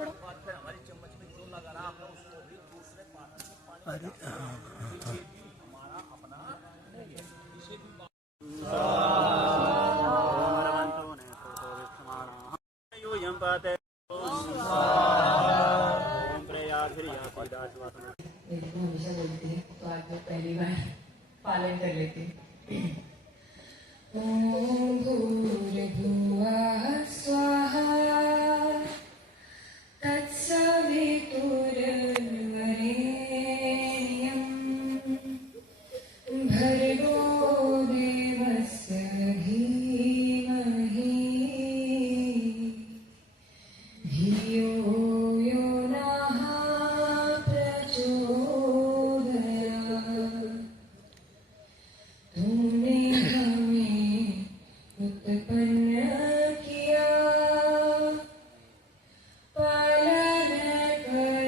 पढ़ो। अरे हमेशा बोलती है तो आज मैं पहली बार पालन कर लेती हूँ। ओम भूर्भुवः स्वाहा तत्सवितुर्वरेण्यं भर्गो देवस्य धीमहि धियो यो नः प्रचोदयात्। तुमने हमें उत्पन्न किया, पालन कर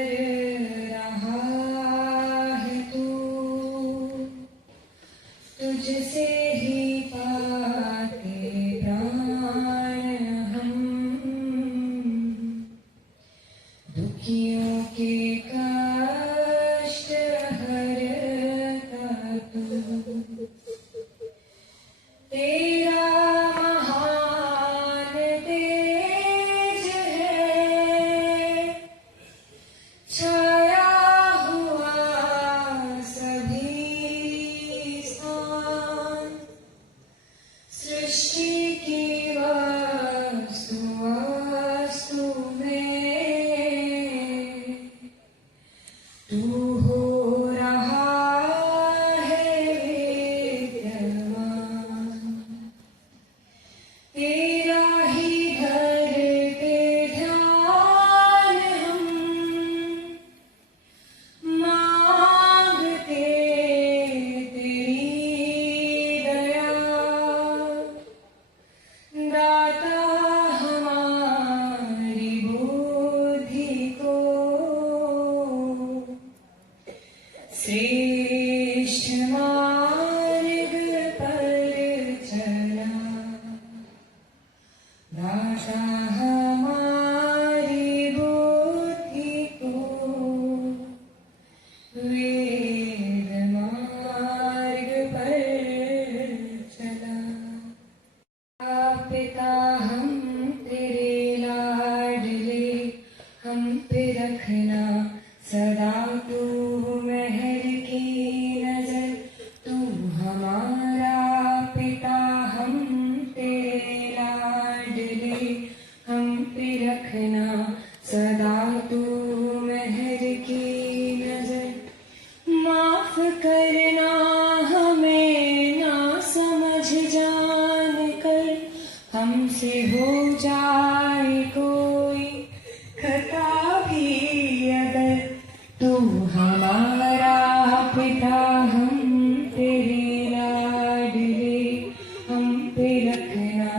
रहा है तू, तुझसे ही पाते प्राण हम, दुखियों के कष्ट हरता तू। तेरा महान तेज है, छाया हुआ सभी स्थान, सृष्टि की वस्तु वस्तु में तू हो रहा है विद्यमान। तेरा ही धरते ध्यान हम, मांगते तेरी दया। दाता हमारी बुद्धि को श्रेष्ठ मार्ग पर चला। दाता हमारी बुद्धि को वेद मार्ग पर चला। पिता हम तेरे लाडले, हम पे रखना सदा तू मेहर की नजर। तू हमारा पिता हम तेरे लाडले, हम पे रखना सदा तू मेहर की नजर। माफ करना हमें ना समझ जान कर, हमसे हो जाए कोई खता भी अगर। तू हमारा पिता हम तेरे लाडले, हम पे रखना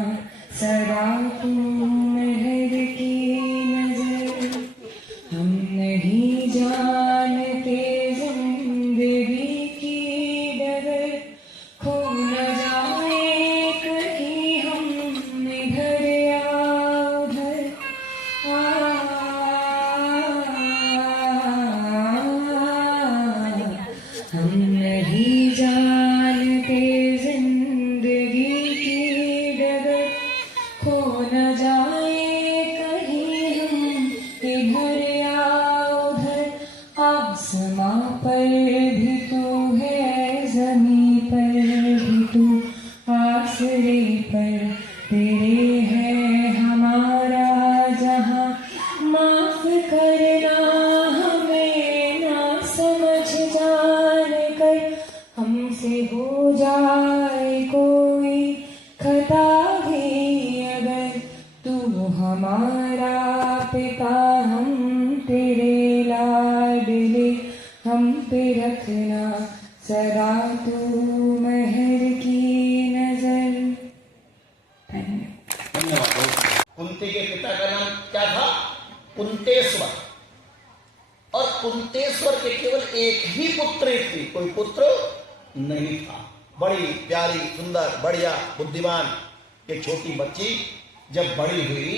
सदा तू मेहर की नजर। हम नहीं जानते जिंदगी की डगर, खो न जाए कहीं हम इधर या उधर। हम नहीं जानते जिंदगी की डगर, खो न जाए कहीं हम इधर या उधर। आसमां पर भी तू है, जमीन पर भी तू, आसरे पर तेरे है हमारा जहां। माफ करना हमें ना समझ जान कर, हमसे हो जाए कोई खता भी अगर। तू हमारा पिता हम तेरे लाडले, हम पे रखना सदा तू मेहर की नजर। धन्यवाद। कुंती के पिता का नाम क्या था? कुंतेश्वर। और कुंतेश्वर के केवल एक ही पुत्री थी, कोई पुत्र नहीं था। बड़ी प्यारी, सुंदर, बढ़िया, बुद्धिमान एक छोटी बच्ची जब बड़ी हुई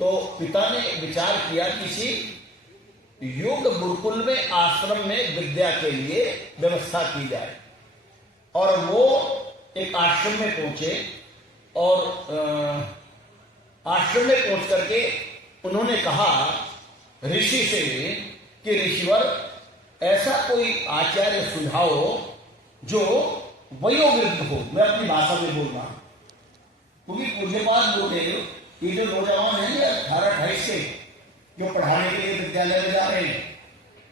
तो पिता ने विचार किया किसी योग गुरुकुल में, आश्रम में विद्या के लिए व्यवस्था की जाए। और वो एक आश्रम में पहुंचे और आश्रम में पहुंच करके उन्होंने कहा ऋषि से कि ऋषिवर, ऐसा कोई आचार्य सुझाओ जो वयोवृद्ध हो। मैं अपनी भाषा में बोल रहा हूं, क्योंकि पूज्यपाद बोले ये जो नौजवान है 18-28 के जो पढ़ाने के लिए विद्यालय में जा रहे हैं,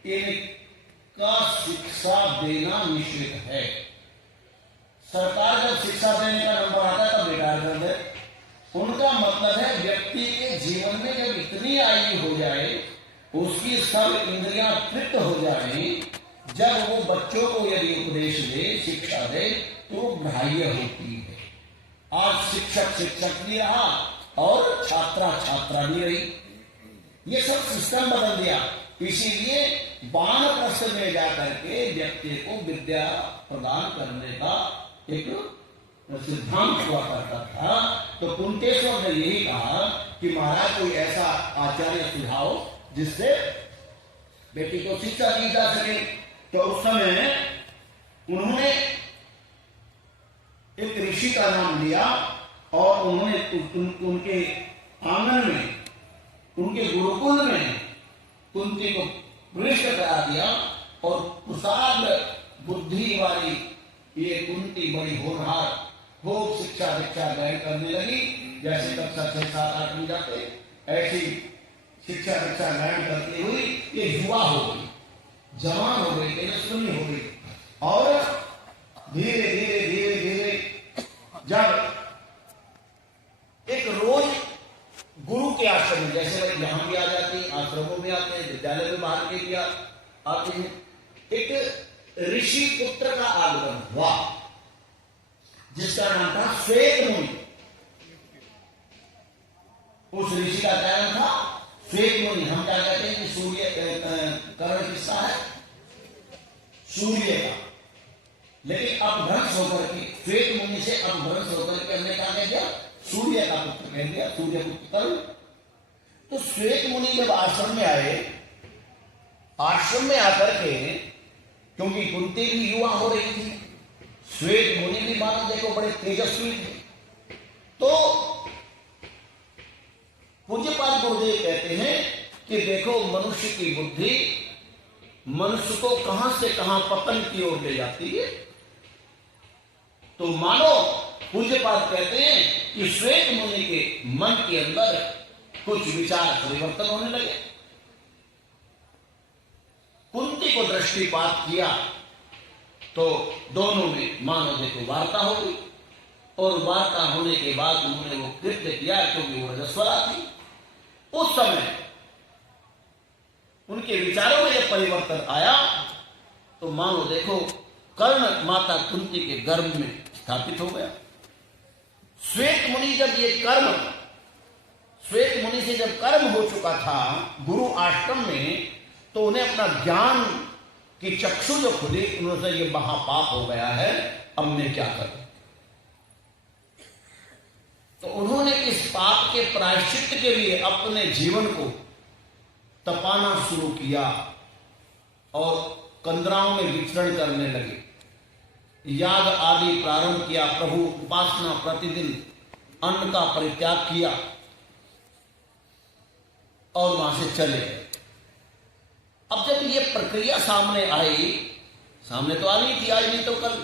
इनका शिक्षा देना निश्चित है। सरकार जब शिक्षा देने का नंबर आता है तब बेकार कर दे। उनका मतलब है व्यक्ति के जीवन में जब इतनी आयु हो जाए, उसकी सब इंद्रियां तृप्त हो जाए, जब वो बच्चों को यदि उपदेश दे, शिक्षा दे, तो ग्राह्य होती है। आज शिक्षक शिक्षक नहीं रहा और छात्रा छात्रा नहीं रही। ये सब सिस्टम बदल दिया। इसीलिए वानप्रस्थ में जाकर के व्यक्ति को विद्या प्रदान करने का एक सिद्धांत हुआ करता था। तो कुंतेश्वर ने यही कहा कि महाराज कोई ऐसा आचार्य सुझाओ जिससे बेटी को शिक्षा दी जा सके। तो उस समय उन्होंने एक ऋषि का नाम लिया और उन्होंने उनके आंगन में, उनके गुरुकुल में कुंती को प्रविष्ट करा दिया। और कुशाग्र बुद्धि वाली ये कुंती बड़ी होनहार, खूब शिक्षा दीक्षा ग्रहण करने लगी। जैसे कक्षा 6-7-8 में जाते, ऐसी शिक्षा दीक्षा ग्रहण करती हुई ये युवा हो गई, जवान हो गई, तेजस्विनी हो गई। और धीरे धीरे धीरे धीरे जब एक रोज गुरु के आश्रम में, जैसे भाई यहां भी आ जाती हैं, आश्रमों में आते हैं, विद्यालय में बाहर के भी आते हैं, एक ऋषि पुत्र का आगमन हुआ जिसका नाम था श्वेत मुनि। उस ऋषि का क्या नाम था? श्वेत मुनि। हम क्या कहते हैं कि सूर्य कर्ण किसका है? सूर्य का। लेकिन अपभ्रंश होकर के श्वेत मुनि से अपभ्रंश होकर के हमने क्या कह दिया? सूर्य का पुत्र कह दिया, सूर्य पुत्र कर्ण। तो श्वेत मुनि जब आश्रम में आए, आश्रम में आकर के, क्योंकि कुंती भी युवा हो रही थी, श्वेत मुनि भी मानो देखो बड़े तेजस्वी थे। तो पूज्यपाद गुरुदेव कहते हैं कि देखो मनुष्य की बुद्धि मनुष्य को कहां से कहां पतन की ओर ले जाती है। तो मानो पूज्यपाद कहते हैं कि श्वेत मुनि के मन के अंदर कुछ विचार परिवर्तन होने लगे। कुंती को दृष्टिपात किया तो दोनों में मानो देखो वार्ता हो गई। और वार्ता होने के बाद उन्होंने वो कृत्य किया, क्योंकि वो रजस्वला थी। उस समय उनके विचारों में जब परिवर्तन आया तो मानो देखो कर्ण माता कुंती के गर्भ में स्थापित हो गया। श्वेत मुनि जब ये कर्म, श्वेत मुनि से जब कर्म हो चुका था गुरु आश्रम में, तो उन्हें अपना ज्ञान की चक्षु जो खुली, उन्होंने ये महापाप हो गया है, अब मैं क्या करूं। तो उन्होंने इस पाप के प्रायश्चित के लिए अपने जीवन को तपाना शुरू किया और कंदराओं में विचरण करने लगे। याग आदि प्रारंभ किया, प्रभु उपासना, प्रतिदिन अन्न का परित्याग किया और वहां से चले गए। अब जब ये प्रक्रिया सामने आई, सामने तो आ नहीं थी, आज नहीं तो कल,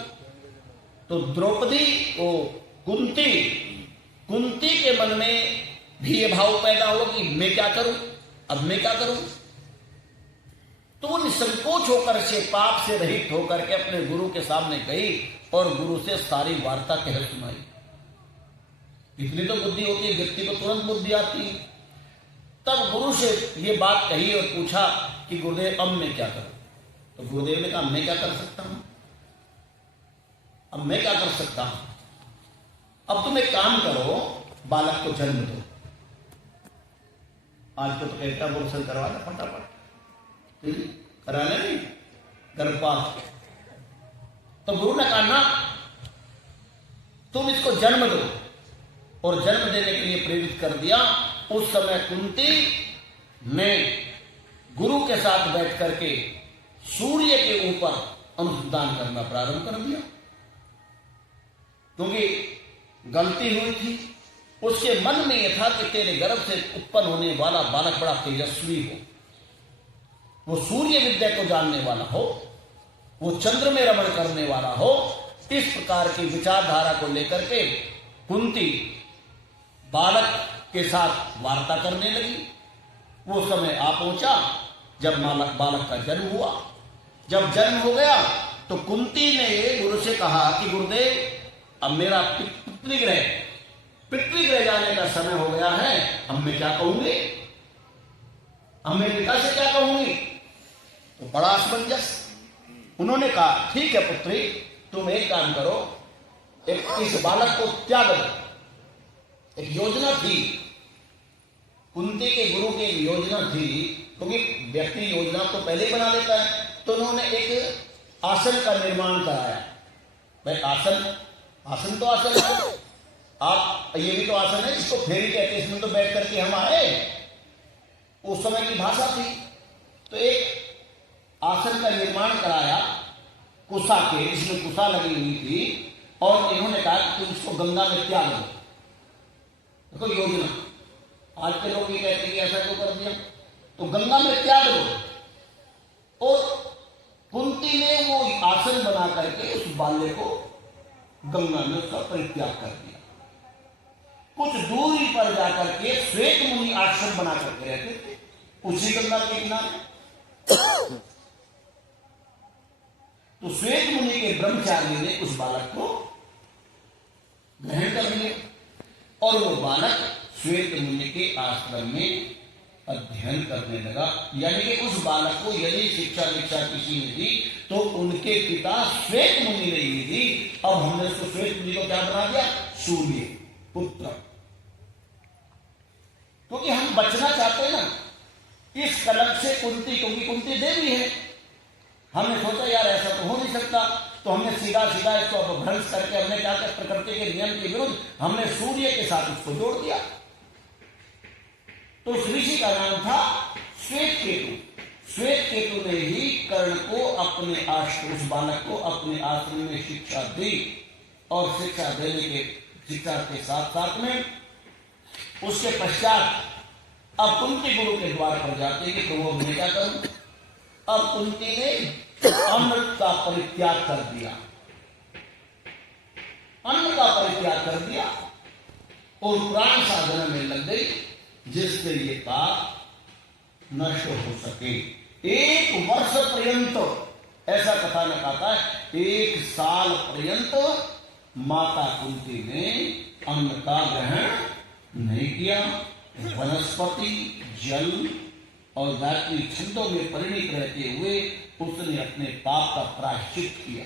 तो द्रौपदी को कुंती के मन में भी ये भाव पैदा हुआ कि मैं क्या करूं, अब मैं क्या करूं। तो वो निसंकोच होकर से, पाप से रहित होकर के अपने गुरु के सामने गई और गुरु से सारी वार्ता कह सुनाई। इतनी तो बुद्धि होती है, व्यक्ति को तुरंत बुद्धि आती है। तब गुरु से ये बात कही और पूछा कि गुरुदेव अब मैं क्या करूं। तो गुरुदेव ने कहा मैं क्या कर सकता हूं, अब मैं क्या कर सकता हूं। अब तुम एक काम करो, बालक को जन्म दो। आज तो कहता अबॉर्शन करवा लो फटाफट, कराने नहीं, गर्भपात। तो गुरु ने कहा ना, तुम इसको जन्म दो। और जन्म देने के लिए प्रेरित कर दिया उस समय कुंती ने गुरु के साथ बैठ करके सूर्य के ऊपर अनुसंधान करना प्रारंभ कर दिया, क्योंकि गलती हुई थी। उसके मन में यह था कि तेरे गर्भ से उत्पन्न होने वाला बालक बड़ा तेजस्वी हो, वो सूर्य विद्या को जानने वाला हो, वो चंद्र में रमण करने वाला हो। इस प्रकार की विचारधारा को लेकर के कुंती बालक के साथ वार्ता करने लगी। वो समय आ पहुंचा जब बालक का जन्म हुआ। जब जन्म हो गया तो कुंती ने गुरु से कहा कि गुरुदेव, अब मेरा पितृगृह जाने का समय हो गया है, अब मैं क्या कहूंगी, अब मैं पिता से क्या कहूंगी। तो बड़ा असमंजस। उन्होंने कहा ठीक है पुत्री, तुम एक काम करो, इस बालक को त्याग दो। एक योजना थी, कुंती के गुरु की एक योजना थी, क्योंकि व्यक्ति योजना तो पहले ही बना लेता है। तो उन्होंने एक आसन का निर्माण कराया। भाई आसन तो आसन है, आप ये भी तो आसन है जिसको फेरी कहते हैं, इसमें तो बैठ करके हम आए, उस समय की भाषा थी। तो एक आसन का निर्माण कराया कुशा के, जिसमें कुशा लगी हुई थी, और इन्होंने कहा कि तुम इसको गंगा में त्याग दो। देखो योजना, आज के लोग ये कहते हैं कि ऐसा क्यों कर दिया, तो गंगा में त्याग दो। और कुंती ने वो आसन बना करके उस बाल्य को गंगा में उसका परित्याग कर दिया। कुछ दूरी पर जाकर के श्वेत मुनि आश्रम बना करके रहते थे उसी गंगा के किनारे। तो श्वेत मुनि के ब्रह्मचारी ने उस बालक को ग्रहण कर लिया और वो बालक श्वेत मुनि के आश्रम में अध्ययन करने लगा। यानी कि उस बालक को यदि शिक्षा किसी ने दी तो उनके पिता श्वेत मुनि ने ही दी। अब हमने उसको श्वेत मुनि को क्या बना दिया, सूर्य पुत्र। क्योंकि हम बचना चाहते हैं ना इस कलंक से कुंती, क्योंकि कुंती देवी है। हमने सोचा यार ऐसा तो हो नहीं सकता, तो हमने सीधा इसको अपभ्रंश करके हमने क्या किया, प्रकृति के नियम के विरुद्ध हमने सूर्य के साथ उसको जोड़ दिया। तो उस ऋषि का नाम था श्वेत केतु। श्वेत केतु ने ही कर्ण को अपने आश्रम, उस बालक को अपने आश्रम में शिक्षा दी। और शिक्षा के साथ साथ में उसके पश्चात अब कुंती गुरु के द्वार पर जाते हैं तो वो मैं क्या करूं, अब कुंती ने अमृत का परित्याग कर दिया, अन्न का परित्याग कर दिया और प्राण साधना में लग गई, जिससे ये पाप नष्ट हो सके। 1 वर्ष पर्यंत, ऐसा कथानक आता है, 1 साल पर्यंत माता कुंती ने अन्न का ग्रहण नहीं किया। वनस्पति, जल और गायत्री छंदों में परिणित रहते हुए उसने अपने पाप का प्रायश्चित किया।